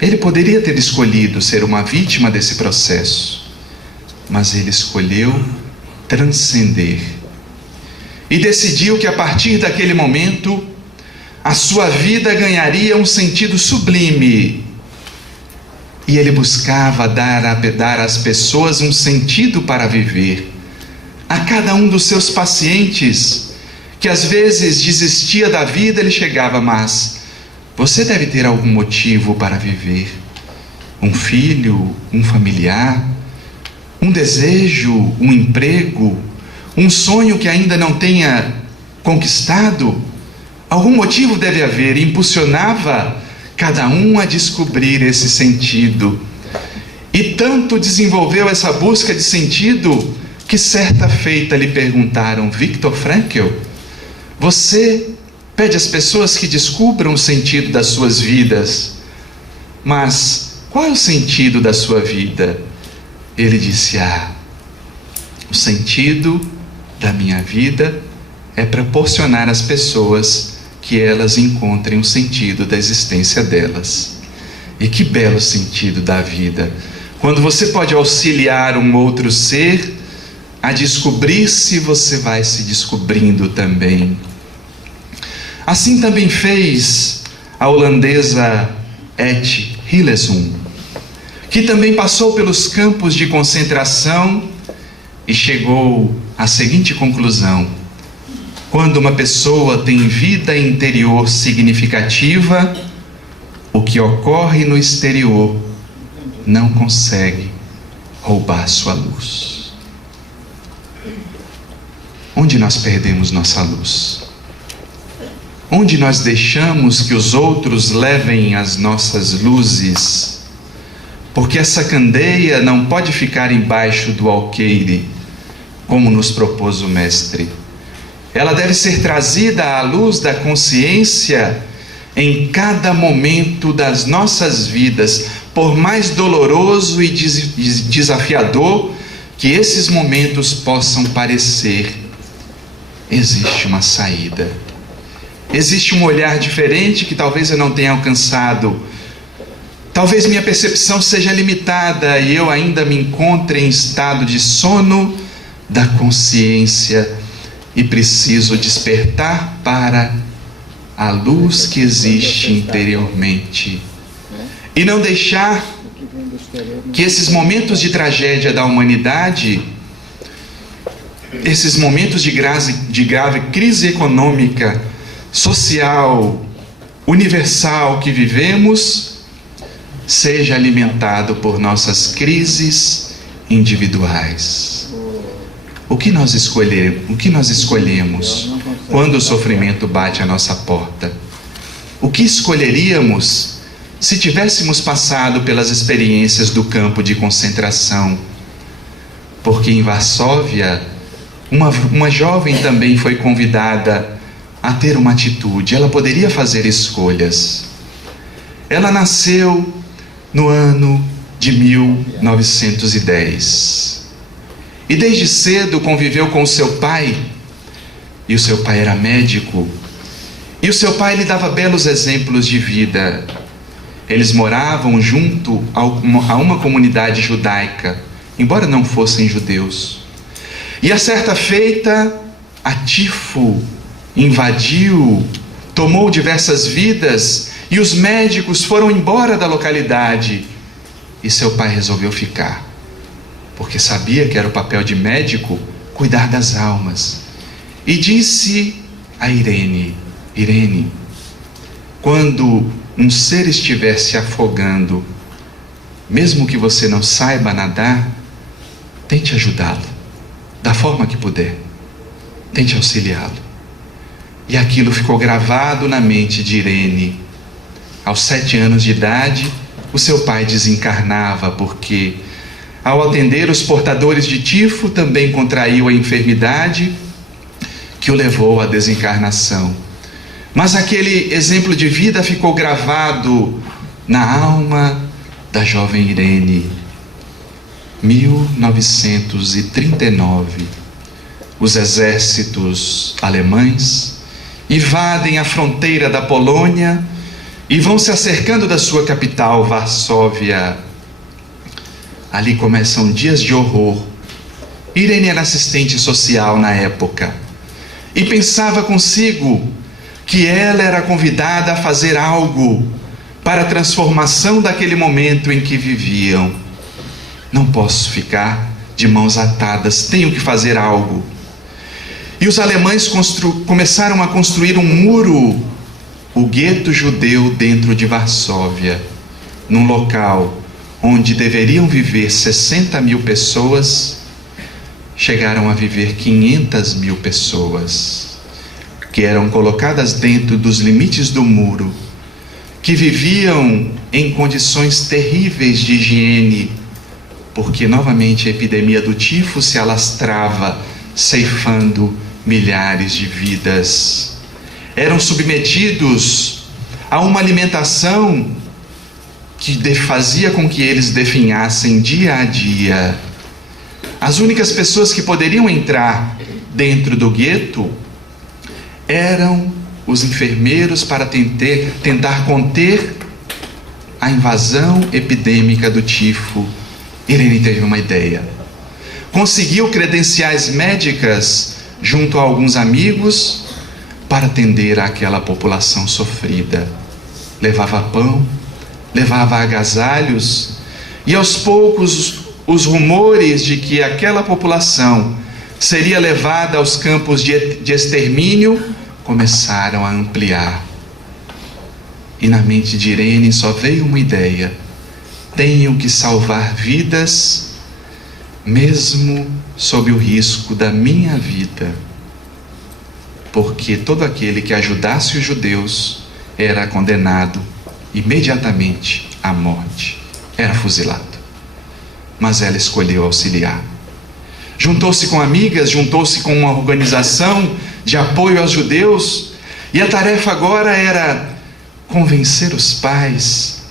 Ele poderia ter escolhido ser uma vítima desse processo, mas ele escolheu transcender e decidiu que a partir daquele momento a sua vida ganharia um sentido sublime. E ele buscava dar às pessoas um sentido para viver. A cada um dos seus pacientes, que às vezes desistia da vida, ele chegava: mas você deve ter algum motivo para viver. Um filho, um familiar, um desejo, um emprego, um sonho que ainda não tenha conquistado. Algum motivo deve haver. E impulsionava cada um a descobrir esse sentido. E tanto desenvolveu essa busca de sentido que certa feita lhe perguntaram: Viktor Frankl, você pede às pessoas que descubram o sentido das suas vidas, mas qual é o sentido da sua vida? Ele disse: o sentido da minha vida é proporcionar às pessoas que elas encontrem o sentido da existência delas. E que belo sentido da vida, quando você pode auxiliar um outro ser a descobrir-se, você vai se descobrindo também. Assim também fez a holandesa Etje Hillesum, que também passou pelos campos de concentração e chegou à seguinte conclusão: quando uma pessoa tem vida interior significativa, o que ocorre no exterior não consegue roubar sua luz. Onde nós perdemos nossa luz? Onde nós deixamos que os outros levem as nossas luzes? Porque essa candeia não pode ficar embaixo do alqueire, como nos propôs o Mestre. Ela deve ser trazida à luz da consciência em cada momento das nossas vidas, por mais doloroso e desafiador que esses momentos possam parecer, existe uma saída. Existe um olhar diferente que talvez eu não tenha alcançado. Talvez minha percepção seja limitada e eu ainda me encontre em estado de sono da consciência e preciso despertar para a luz que existe interiormente e não deixar que esses momentos de tragédia da humanidade, esses momentos de grave crise econômica, social, universal que vivemos, seja alimentado por nossas crises individuais. O que nós escolhemos quando o sofrimento bate à nossa porta? O que escolheríamos se tivéssemos passado pelas experiências do campo de concentração? Porque em Varsóvia, uma jovem também foi convidada a ter uma atitude. Ela poderia fazer escolhas. Ela nasceu no ano de 1910. E desde cedo conviveu com o seu pai, e o seu pai era médico, e o seu pai lhe dava belos exemplos de vida. Eles moravam junto a uma comunidade judaica, embora não fossem judeus. E a certa feita, a tifo invadiu, tomou diversas vidas, e os médicos foram embora da localidade, e seu pai resolveu ficar, porque sabia que era o papel de médico cuidar das almas. E disse a Irene: Irene, quando um ser estiver se afogando, mesmo que você não saiba nadar, tente ajudá-lo, da forma que puder, tente auxiliá-lo. E aquilo ficou gravado na mente de Irene. Aos 7 anos de idade, o seu pai desencarnava, porque ao atender os portadores de tifo, também contraiu a enfermidade que o levou à desencarnação. Mas aquele exemplo de vida ficou gravado na alma da jovem Irene. 1939, os exércitos alemães invadem a fronteira da Polônia e vão se acercando da sua capital, Varsóvia. Ali começam dias de horror. Irene era assistente social na época e pensava consigo que ela era convidada a fazer algo para a transformação daquele momento em que viviam. Não posso ficar de mãos atadas, tenho que fazer algo. E os alemães começaram a construir um muro, o gueto judeu dentro de Varsóvia, num local onde deveriam viver 60.000 pessoas, chegaram a viver 500.000 pessoas, que eram colocadas dentro dos limites do muro, que viviam em condições terríveis de higiene, porque novamente a epidemia do tifo se alastrava, ceifando milhares de vidas. Eram submetidos a uma alimentação que fazia com que eles definhassem dia a dia. As únicas pessoas que poderiam entrar dentro do gueto eram os enfermeiros para tentar conter a invasão epidêmica do tifo. Irene teve uma ideia. Conseguiu credenciais médicas junto a alguns amigos para atender àquela população sofrida. Levava pão, levava agasalhos, e aos poucos os rumores de que aquela população seria levada aos campos de extermínio começaram a ampliar. E na mente de Irene só veio uma ideia: tenho que salvar vidas, mesmo sob o risco da minha vida, porque todo aquele que ajudasse os judeus era condenado imediatamente à morte, era fuzilado. Mas ela escolheu auxiliar. Juntou-se com amigas, juntou-se com uma organização de apoio aos judeus, e a tarefa agora era convencer os pais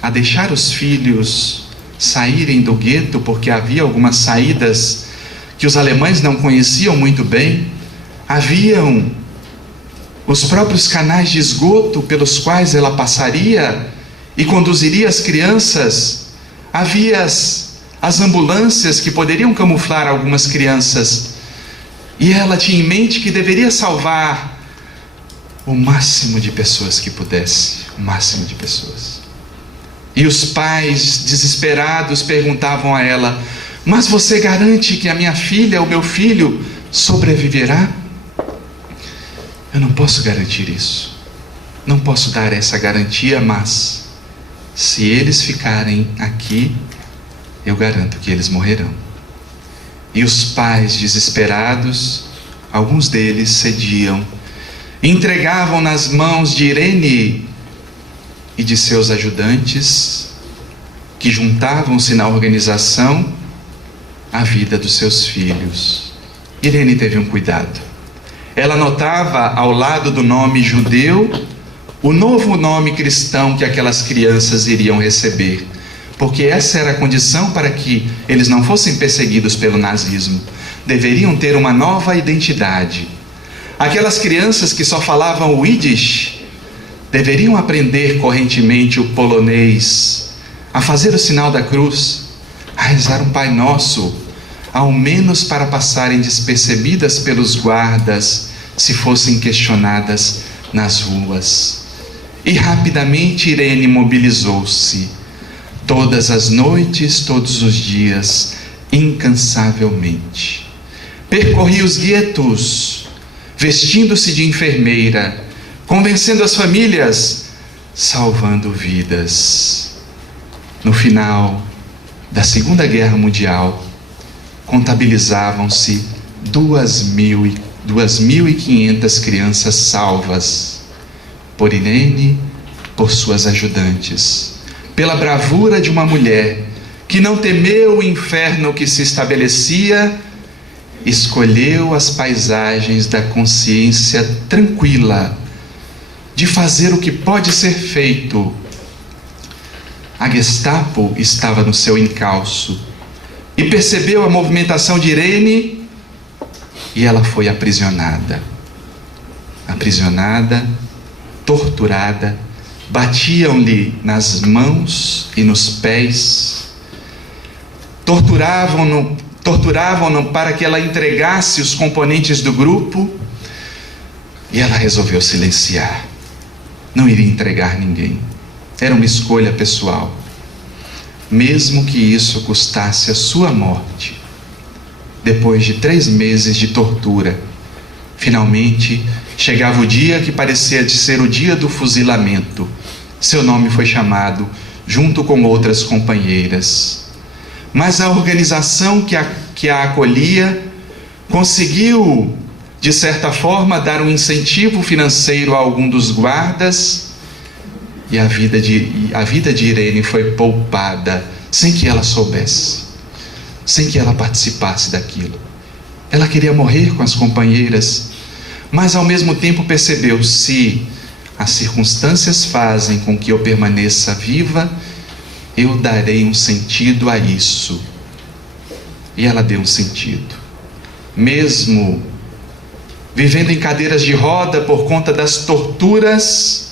a deixar os filhos saírem do gueto, porque havia algumas saídas que os alemães não conheciam muito bem. Haviam os próprios canais de esgoto pelos quais ela passaria e conduziria as crianças. Havia as ambulâncias que poderiam camuflar algumas crianças. E ela tinha em mente que deveria salvar o máximo de pessoas que pudesse, o máximo de pessoas. E os pais, desesperados, perguntavam a ela: mas você garante que a minha filha, o meu filho, sobreviverá? Eu não posso garantir isso. Não posso dar essa garantia, mas se eles ficarem aqui, eu garanto que eles morrerão. E os pais, desesperados, alguns deles cediam, entregavam nas mãos de Irene e de seus ajudantes, que juntavam-se na organização, a vida dos seus filhos. Irene teve um cuidado. Ela anotava ao lado do nome judeu o novo nome cristão que aquelas crianças iriam receber, porque essa era a condição para que eles não fossem perseguidos pelo nazismo. Deveriam ter uma nova identidade. Aquelas crianças que só falavam o Yiddish deveriam aprender correntemente o polonês, a fazer o sinal da cruz, a rezar um Pai Nosso, ao menos para passarem despercebidas pelos guardas, se fossem questionadas nas ruas. E rapidamente Irene mobilizou-se, todas as noites, todos os dias, incansavelmente. Percorria os guetos, vestindo-se de enfermeira, convencendo as famílias, salvando vidas. No final da Segunda Guerra Mundial, contabilizavam-se 2.500 crianças salvas por Irene, por suas ajudantes, pela bravura de uma mulher que não temeu o inferno que se estabelecia, escolheu as paisagens da consciência tranquila, de fazer o que pode ser feito. A Gestapo estava no seu encalço e percebeu a movimentação de Irene, e ela foi aprisionada. Aprisionada, torturada, batiam-lhe nas mãos e nos pés, torturavam-no para que ela entregasse os componentes do grupo, e ela resolveu silenciar. Não iria entregar ninguém. Era uma escolha pessoal, mesmo que isso custasse a sua morte. Depois de 3 meses de tortura, finalmente chegava o dia que parecia de ser o dia do fuzilamento. Seu nome foi chamado junto com outras companheiras. Mas a organização que a acolhia conseguiu, de certa forma, dar um incentivo financeiro a algum dos guardas, e a vida de Irene foi poupada, sem que ela soubesse, sem que ela participasse daquilo. Ela queria morrer com as companheiras, mas ao mesmo tempo percebeu: se as circunstâncias fazem com que eu permaneça viva, eu darei um sentido a isso. E ela deu um sentido. Mesmo vivendo em cadeiras de roda por conta das torturas,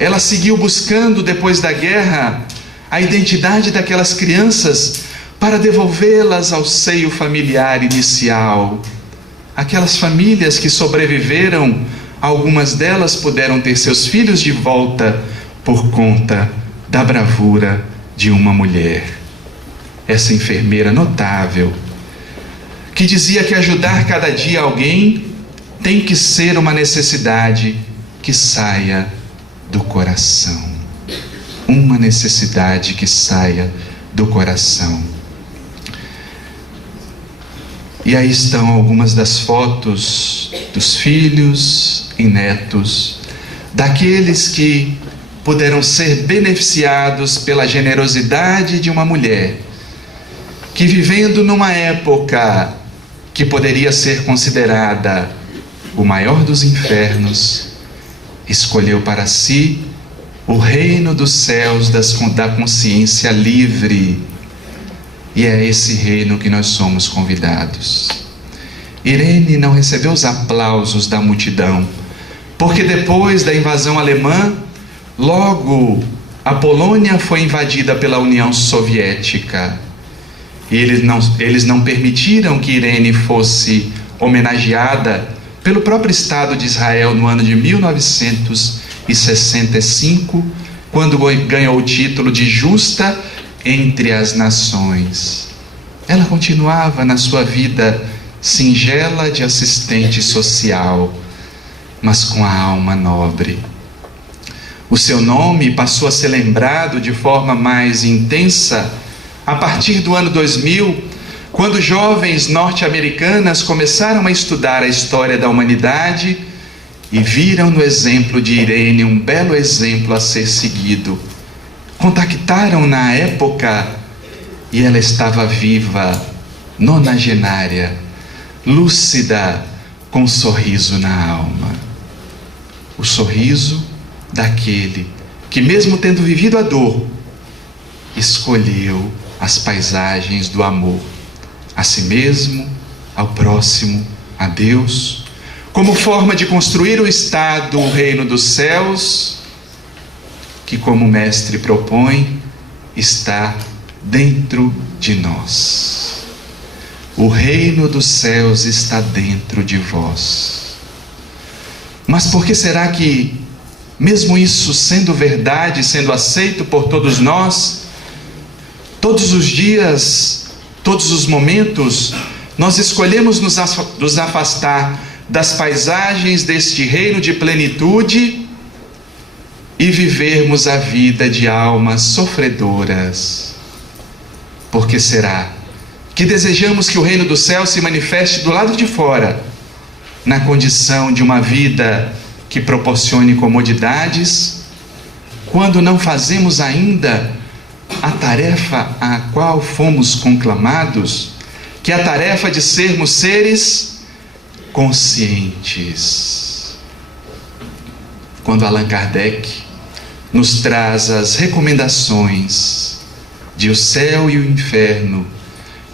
ela seguiu buscando, depois da guerra, a identidade daquelas crianças para devolvê-las ao seio familiar inicial. Aquelas famílias que sobreviveram, algumas delas puderam ter seus filhos de volta por conta da bravura de uma mulher. Essa enfermeira notável, que dizia que ajudar cada dia alguém tem que ser uma necessidade que saia do coração. Uma necessidade que saia do coração. E aí estão algumas das fotos dos filhos e netos daqueles que puderam ser beneficiados pela generosidade de uma mulher que, vivendo numa época que poderia ser considerada o maior dos infernos, escolheu para si o reino dos céus da consciência livre. E é esse reino que nós somos convidados. Irene não recebeu os aplausos da multidão, porque depois da invasão alemã, logo a Polônia foi invadida pela União Soviética. E eles não permitiram que Irene fosse homenageada pelo próprio Estado de Israel no ano de 1965, quando ganhou o título de justa entre as nações. Ela continuava na sua vida singela de assistente social, mas com a alma nobre. O seu nome passou a ser lembrado de forma mais intensa a partir do ano 2000, quando jovens norte-americanas começaram a estudar a história da humanidade e viram no exemplo de Irene um belo exemplo a ser seguido. Contactaram na época e ela estava viva, nonagenária, lúcida, com um sorriso na alma. O sorriso daquele que, mesmo tendo vivido a dor, escolheu as paisagens do amor, a si mesmo, ao próximo, a Deus, como forma de construir o Estado, o reino dos céus, que, como o Mestre propõe, está dentro de nós. O reino dos céus está dentro de vós. Mas por que será que, mesmo isso sendo verdade, sendo aceito por todos nós, todos os dias, todos os momentos, nós escolhemos nos afastar das paisagens deste reino de plenitude e vivermos a vida de almas sofredoras? Por que será que desejamos que o reino do céu se manifeste do lado de fora, na condição de uma vida que proporcione comodidades, quando não fazemos ainda a tarefa a qual fomos conclamados, que é a tarefa de sermos seres conscientes? Quando Allan Kardec nos traz as recomendações de o céu e o inferno,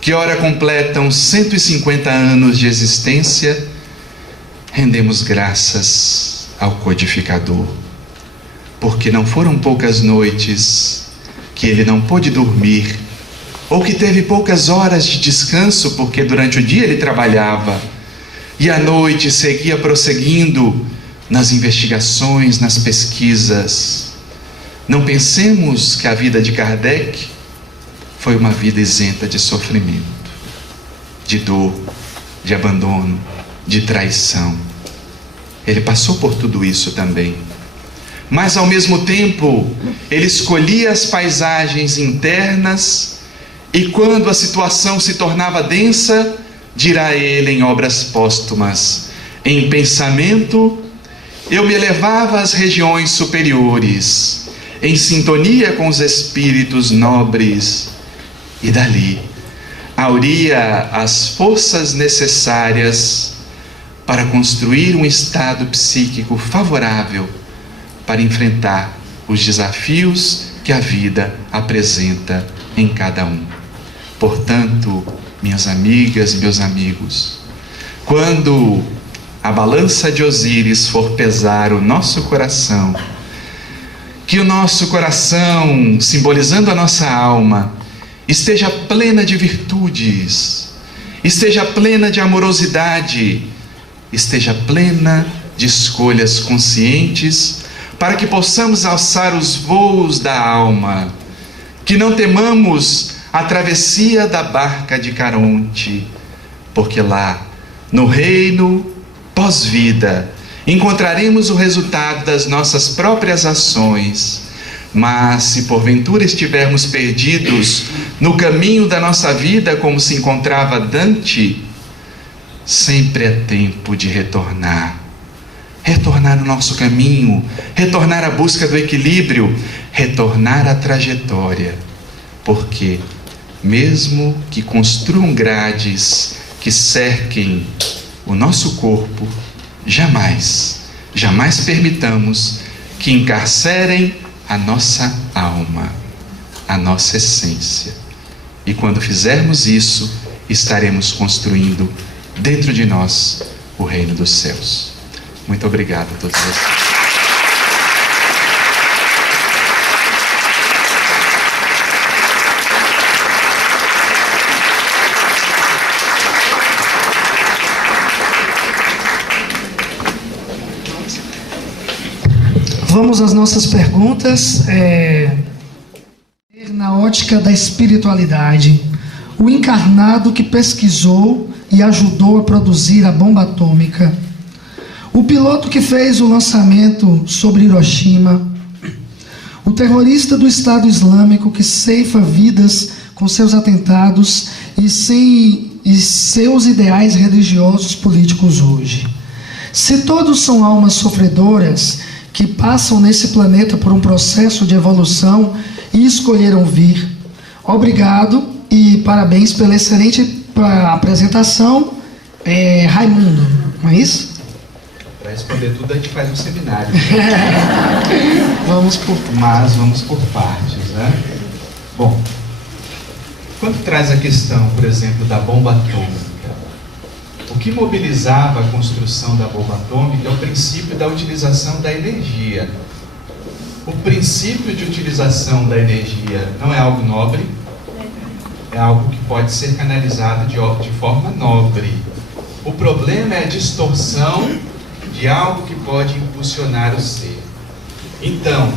que ora completam 150 anos de existência, rendemos graças ao codificador, porque não foram poucas noites que ele não pôde dormir, ou que teve poucas horas de descanso, porque durante o dia ele trabalhava, e à noite seguia prosseguindo nas investigações, nas pesquisas. Não pensemos que a vida de Kardec foi uma vida isenta de sofrimento, de dor, de abandono, de traição. Ele passou por tudo isso também. Mas ao mesmo tempo, ele escolhia as paisagens internas, e quando a situação se tornava densa, dirá ele em obras póstumas: em pensamento, eu me elevava às regiões superiores, em sintonia com os espíritos nobres, e dali auria as forças necessárias para construir um estado psíquico favorável para enfrentar os desafios que a vida apresenta em cada um. Portanto, minhas amigas e meus amigos, quando a balança de Osíris for pesar o nosso coração, que o nosso coração, simbolizando a nossa alma, esteja plena de virtudes, esteja plena de amorosidade, esteja plena de escolhas conscientes, para que possamos alçar os voos da alma, que não temamos a travessia da barca de Caronte, porque lá, no reino pós-vida, encontraremos o resultado das nossas próprias ações. Mas se porventura estivermos perdidos no caminho da nossa vida, como se encontrava Dante, sempre é tempo de retornar o nosso caminho, retornar à busca do equilíbrio, retornar à trajetória, porque mesmo que construam grades que cerquem o nosso corpo, jamais permitamos que encarcerem a nossa alma, a nossa essência. E quando fizermos isso, estaremos construindo dentro de nós o reino dos céus. Muito obrigado a todos vocês. Vamos às nossas perguntas. Na ótica da espiritualidade, o encarnado que pesquisou e ajudou a produzir a bomba atômica, o piloto que fez o lançamento sobre Hiroshima, o terrorista do Estado Islâmico que ceifa vidas com seus atentados e seus ideais religiosos políticos hoje. Se todos são almas sofredoras que passam nesse planeta por um processo de evolução e escolheram vir, obrigado e parabéns pela excelente apresentação, Raimundo, não é isso? Para responder tudo a gente faz um seminário. Vamos por partes, né? Bom, quando traz a questão, por exemplo, da bomba atômica, o que mobilizava a construção da bomba atômica é o princípio da utilização da energia. O princípio de utilização da energia não é algo nobre, é algo que pode ser canalizado de forma nobre. O problema é a distorção de algo que pode impulsionar o ser. Então,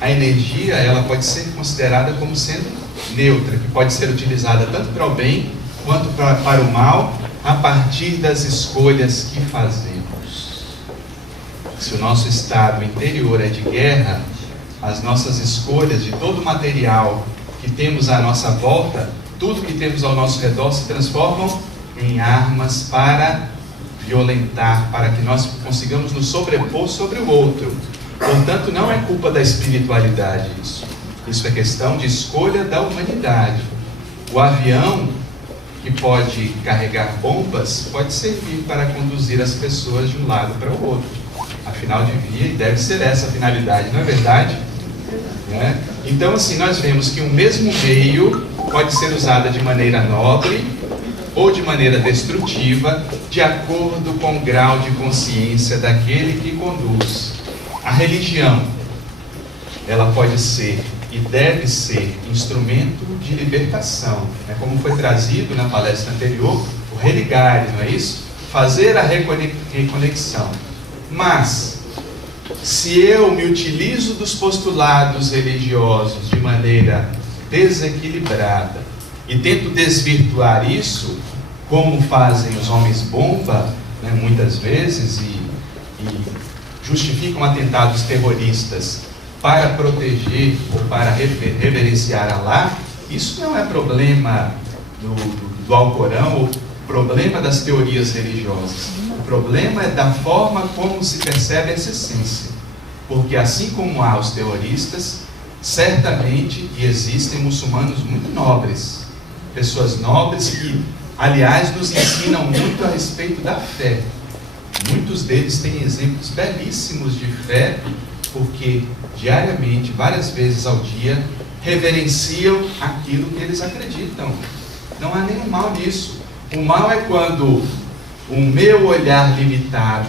a energia ela pode ser considerada como sendo neutra, que pode ser utilizada tanto para o bem quanto para o mal, a partir das escolhas que fazemos. Se o nosso estado interior é de guerra, as nossas escolhas de todo o material que temos à nossa volta, tudo que temos ao nosso redor se transformam em armas para violentar, para que nós consigamos nos sobrepor sobre o outro. Portanto, não é culpa da espiritualidade isso. Isso é questão de escolha da humanidade. O avião que pode carregar bombas pode servir para conduzir as pessoas de um lado para o outro. Afinal, devia e deve ser essa a finalidade, não é verdade? Né? Então, assim, nós vemos que o mesmo meio pode ser usado de maneira nobre ou de maneira destrutiva, de acordo com o grau de consciência daquele que conduz. A religião, ela pode ser e deve ser instrumento de libertação, né? Como foi trazido na palestra anterior, o religare, não é isso? Fazer a reconexão. Mas, se eu me utilizo dos postulados religiosos de maneira desequilibrada e tento desvirtuar isso, como fazem os homens-bomba, né, muitas vezes, e justificam atentados terroristas para proteger ou para reverenciar Alá, isso não é problema do Alcorão ou problema das teorias religiosas. O problema é da forma como se percebe essa essência. Porque assim como há os terroristas, certamente existem muçulmanos muito nobres, pessoas nobres que, aliás, nos ensinam muito a respeito da fé. Muitos deles têm exemplos belíssimos de fé, porque diariamente, várias vezes ao dia, reverenciam aquilo que eles acreditam. Não há nenhum mal nisso. O mal é quando o meu olhar limitado,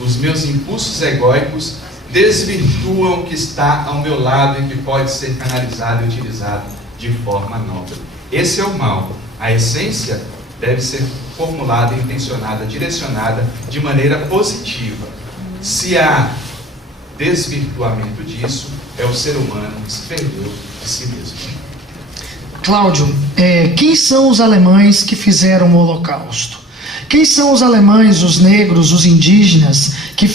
os meus impulsos egóicos desvirtuam o que está ao meu lado e que pode ser canalizado e utilizado de forma nobre. Esse é o mal. A essência deve ser formulada, intencionada, direcionada de maneira positiva. Se há desvirtuamento disso, é o ser humano que se perdeu de si mesmo. Cláudio, quem são os alemães que fizeram o Holocausto? Quem são os alemães, os negros, os indígenas que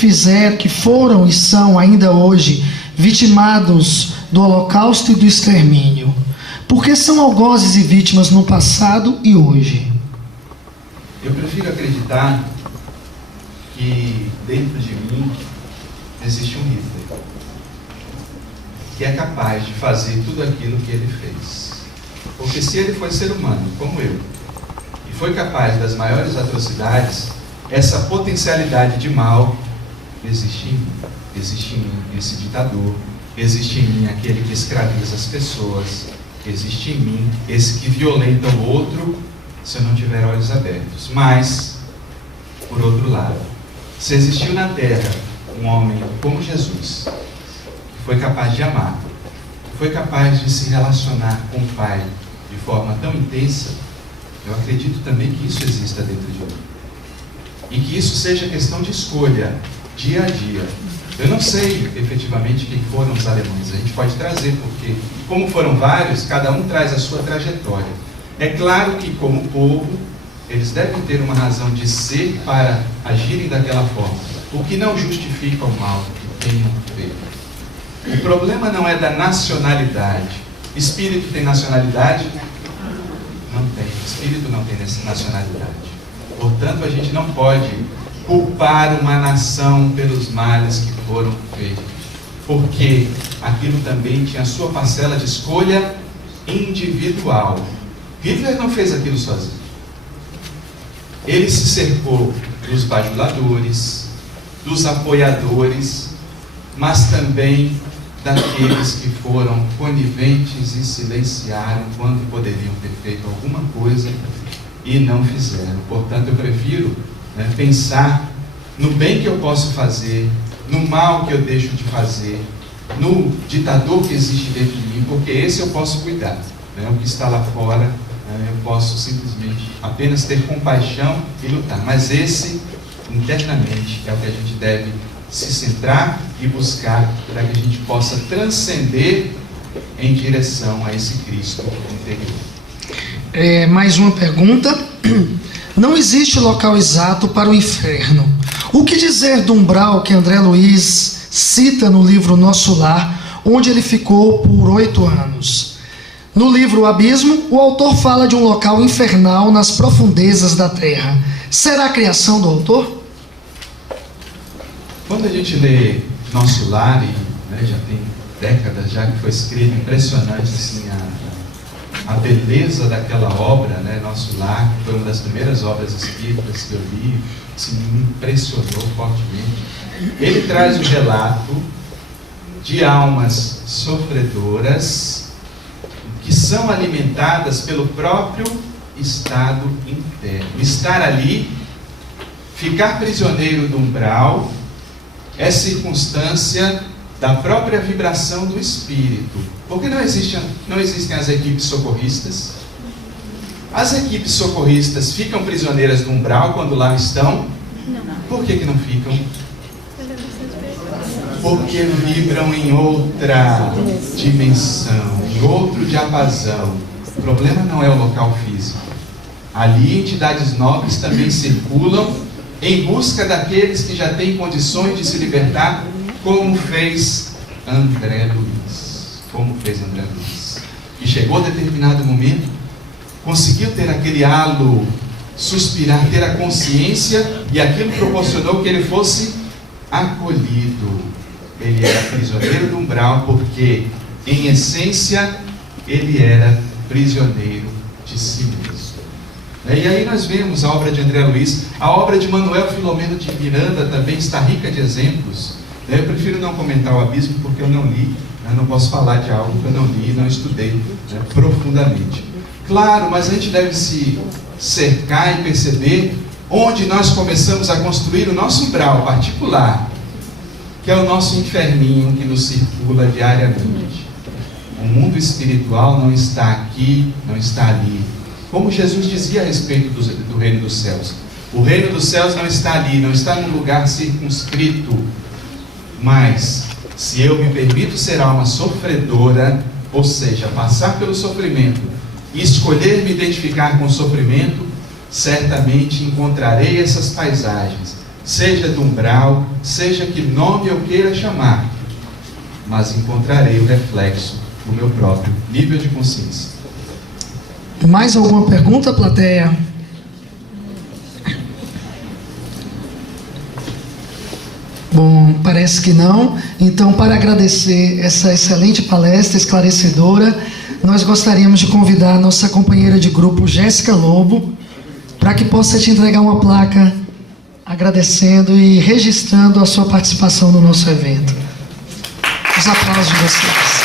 foram e são ainda hoje vitimados do Holocausto e do extermínio? Porque são algozes e vítimas no passado e hoje? Eu prefiro acreditar que dentro de mim existe um Hitler que é capaz de fazer tudo aquilo que ele fez. Porque se ele foi ser humano, como eu, e foi capaz das maiores atrocidades, essa potencialidade de mal existe em mim, esse ditador, existe em mim aquele que escraviza as pessoas, existe em mim esse que violenta o outro se eu não tiver olhos abertos. Mas, por outro lado, se existiu na terra um homem como Jesus, que foi capaz de amar, foi capaz de se relacionar com o Pai de forma tão intensa, eu acredito também que isso exista dentro de mim. E que isso seja questão de escolha, dia a dia. Eu não sei efetivamente quem foram os alemães, a gente pode trazer, porque como foram vários, cada um traz a sua trajetória. É claro que como povo, eles devem ter uma razão de ser para agirem daquela forma, o que não justifica o mal que tenham feito. O problema não é da nacionalidade. Espírito tem nacionalidade? Não tem. Espírito não tem nacionalidade. Portanto, a gente não pode culpar uma nação pelos males que foram feitos, porque aquilo também tinha a sua parcela de escolha individual. Hitler não fez aquilo sozinho. Ele se cercou dos bajuladores, dos apoiadores, mas também daqueles que foram coniventes e silenciaram quando poderiam ter feito alguma coisa e não fizeram. Portanto, eu prefiro pensar no bem que eu posso fazer, no mal que eu deixo de fazer, no ditador que existe dentro de mim, porque esse eu posso cuidar. O que está lá fora, eu posso simplesmente apenas ter compaixão e lutar. Mas esse, internamente, é o que a gente deve se centrar e buscar para que a gente possa transcender em direção a esse Cristo interior. Mais uma pergunta. Não existe local exato para o inferno. O que dizer do umbral que André Luiz cita no livro Nosso Lar, onde ele ficou por 8 anos? No livro O Abismo, o autor fala de um local infernal nas profundezas da terra. Será a criação do autor? Quando a gente lê Nosso Lar, e já tem décadas já que foi escrito, impressionante assim, a beleza daquela obra, Nosso Lar, que foi uma das primeiras obras espíritas que eu li, assim, me impressionou fortemente. Ele traz o relato de almas sofredoras que são alimentadas pelo próprio estado interno. Estar ali, ficar prisioneiro do umbral, é circunstância da própria vibração do espírito. Porque não existem as equipes socorristas? As equipes socorristas ficam prisioneiras do umbral quando lá estão? Não. Por que não ficam? Porque vibram em outra dimensão, em outro diapasão. O problema não é o local físico. Ali entidades nobres também circulam em busca daqueles que já têm condições de se libertar, como fez André Luiz. E chegou a determinado momento, conseguiu ter aquele halo, suspirar, ter a consciência, e aquilo proporcionou que ele fosse acolhido. Ele era prisioneiro do umbral, porque, em essência, ele era prisioneiro de si mesmo. E aí nós vemos a obra de André Luiz, a obra de Manuel Filomeno de Miranda também está rica de exemplos. Eu prefiro não comentar o Abismo porque eu não li, eu não posso falar de algo que eu não li e não estudei profundamente. Claro, mas a gente deve se cercar e perceber onde nós começamos a construir o nosso umbral particular, que é o nosso inferninho que nos circula diariamente. O mundo espiritual não está aqui, não está ali. Como Jesus dizia a respeito do reino dos céus. O reino dos céus não está ali, não está num lugar circunscrito. Mas, se eu me permito ser alma sofredora, ou seja, passar pelo sofrimento e escolher me identificar com o sofrimento, certamente encontrarei essas paisagens, seja do umbral, seja que nome eu queira chamar, mas encontrarei o reflexo do meu próprio nível de consciência. Mais alguma pergunta, plateia? Bom, parece que não. Então, para agradecer essa excelente palestra esclarecedora, nós gostaríamos de convidar a nossa companheira de grupo, Jéssica Lobo, para que possa te entregar uma placa agradecendo e registrando a sua participação no nosso evento. Os aplausos de vocês.